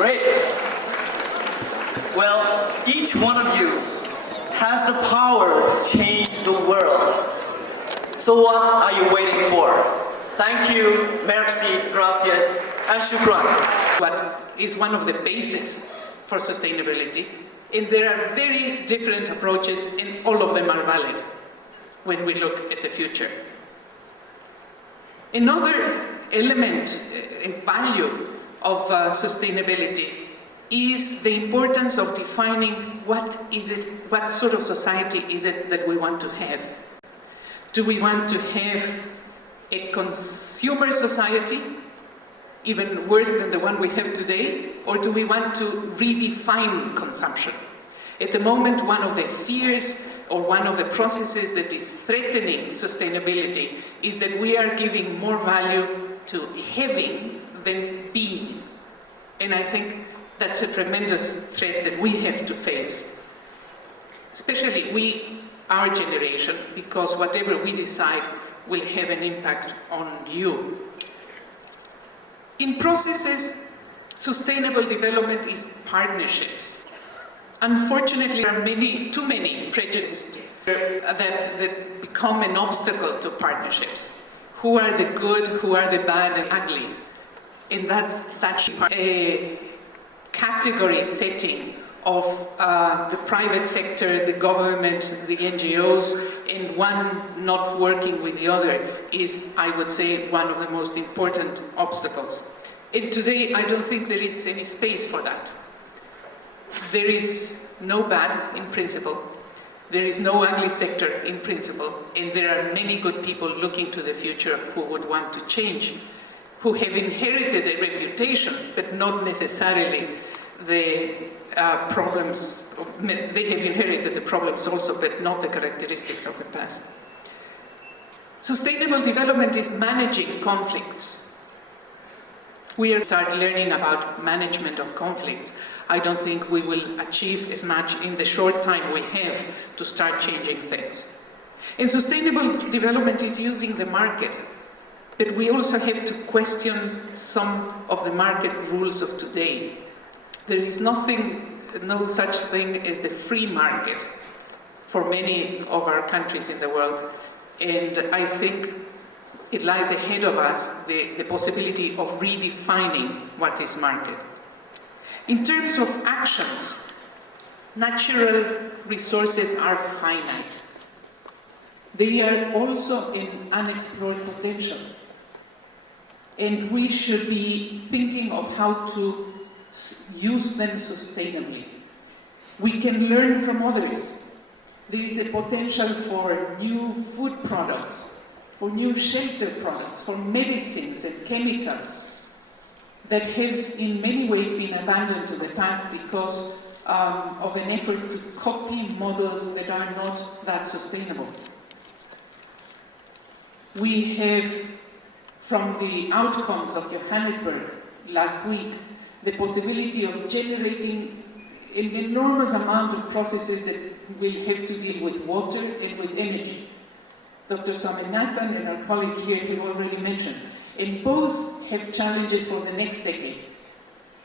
Great. Well, each one of you has the power to change the world. So what are you waiting for? Thank you, merci, gracias, and shukran. What is one of the basics for sustainability, and there are very different approaches, and all of them are valid when we look at the future. Another element, a value of sustainability is the importance of defining what sort of society is it that we want to have. Do we want to have a consumer society, even worse than the one we have today, or do we want to redefine consumption? At the moment, one of the fears or one of the processes that is threatening sustainability is that we are giving more value to having than being. And I think that's a tremendous threat that we have to face. Especially our generation, because whatever we decide will have an impact on you. In processes, sustainable development is partnerships. Unfortunately, there are too many prejudices that become an obstacle to partnerships. Who are the good, who are the bad and ugly? And that's a category setting of the private sector, the government, the NGOs, and one not working with the other is, I would say, one of the most important obstacles. And today, I don't think there is any space for that. There is no bad in principle. There is no ugly sector in principle. And there are many good people looking to the future who would want to change, who have inherited a reputation, but not necessarily the problems. They have inherited the problems also, but not the characteristics of the past. Sustainable development is managing conflicts. We are start learning about management of conflicts. I don't think we will achieve as much in the short time we have to start changing things. And sustainable development is using the market, but we also have to question some of the market rules of today. There is no such thing as the free market for many of our countries in the world. And I think it lies ahead of us the possibility of redefining what is market. In terms of actions, natural resources are finite. They are also an unexplored potential. And we should be thinking of how to use them sustainably. We can learn from others. There is a potential for new food products, for new shelter products, for medicines and chemicals that have in many ways been abandoned to the past because of an effort to copy models that are not that sustainable. We have, from the outcomes of Johannesburg last week, the possibility of generating an enormous amount of processes that will have to deal with water and with energy. Dr. Swaminathan and our colleague here have already mentioned, and both have challenges for the next decade.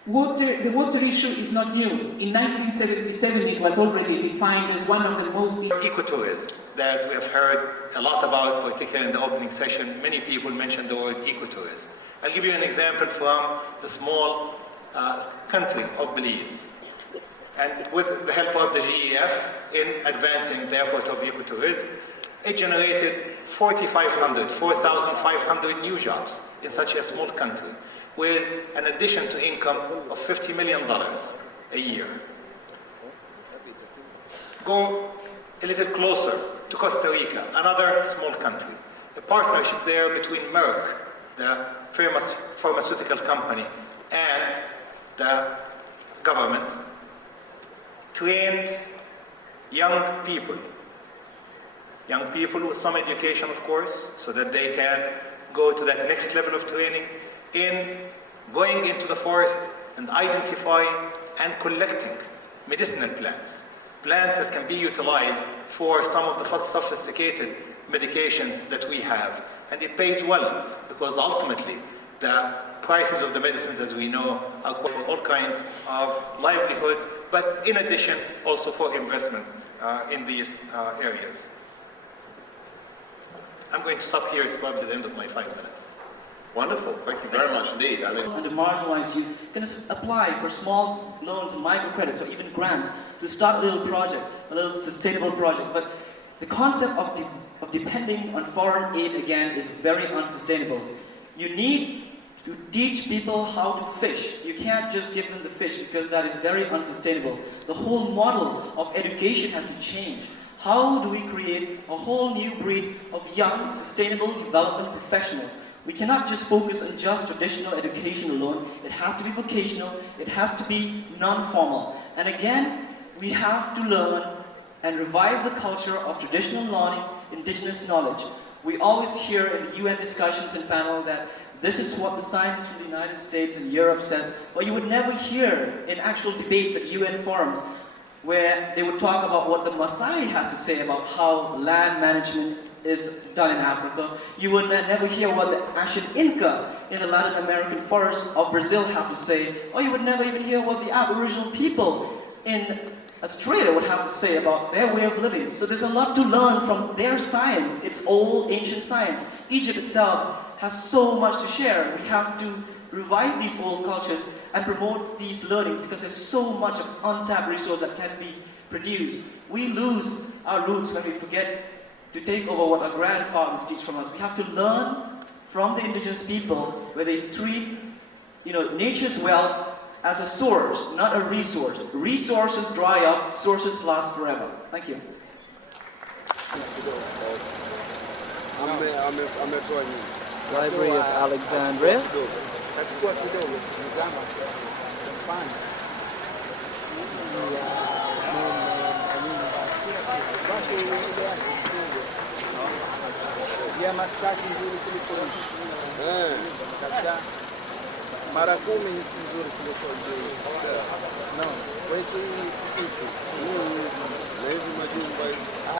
The water issue is not new. In 1977, it was already defined as one of the most... Ecotourism that we have heard a lot about, particularly in the opening session. Many people mentioned the word ecotourism. I'll give you an example from the small country of Belize. And with the help of the GEF in advancing the effort of ecotourism, it generated 4,500 new jobs in such a small country, with an addition to income of $50 million a year. Go a little closer to Costa Rica, another small country. A partnership there between Merck, the famous pharmaceutical company, and the government, trained young people with some education, of course, so that they can go to that next level of training in going into the forest and identifying and collecting medicinal plants that can be utilized for some of the sophisticated medications that we have. And it pays well, because ultimately the prices of the medicines, as we know, are for all kinds of livelihoods, but in addition, also for investment in these areas. I'm going to stop here. It's probably the end of my 5 minutes. Wonderful. Thank you very much indeed, Alex. And the marginalized youth can apply for small loans and microcredits or even grants to start a little project, a little sustainable project. But the concept of depending on foreign aid again is very unsustainable. You need to teach people how to fish. You can't just give them the fish because that is very unsustainable. The whole model of education has to change. How do we create a whole new breed of young, sustainable development professionals? We cannot just focus on just traditional education alone. It has to be vocational, it has to be non-formal. And again, we have to learn and revive the culture of traditional learning, indigenous knowledge. We always hear in the UN discussions and panel that this is what the scientists from the United States and Europe says, but you would never hear in actual debates at UN forums where they would talk about what the Maasai has to say about how land management is done in Africa. You would never hear what the ancient Inca in the Latin American forests of Brazil have to say, or you would never even hear what the Aboriginal people in Australia would have to say about their way of living. So there's a lot to learn from their science. It's old, ancient science. Egypt itself has so much to share. We have to revive these old cultures and promote these learnings because there's so much of untapped resource that can be produced. We lose our roots when we forget to take over what our grandfathers teach from us. We have to learn from the indigenous people where they treat, nature's wealth as a source, not a resource. Resources dry up, sources last forever. Thank you. Library of Alexandria. Mara 10 nzuri kuliko hiyo. No, wewe hii sikitu. Lazima majumba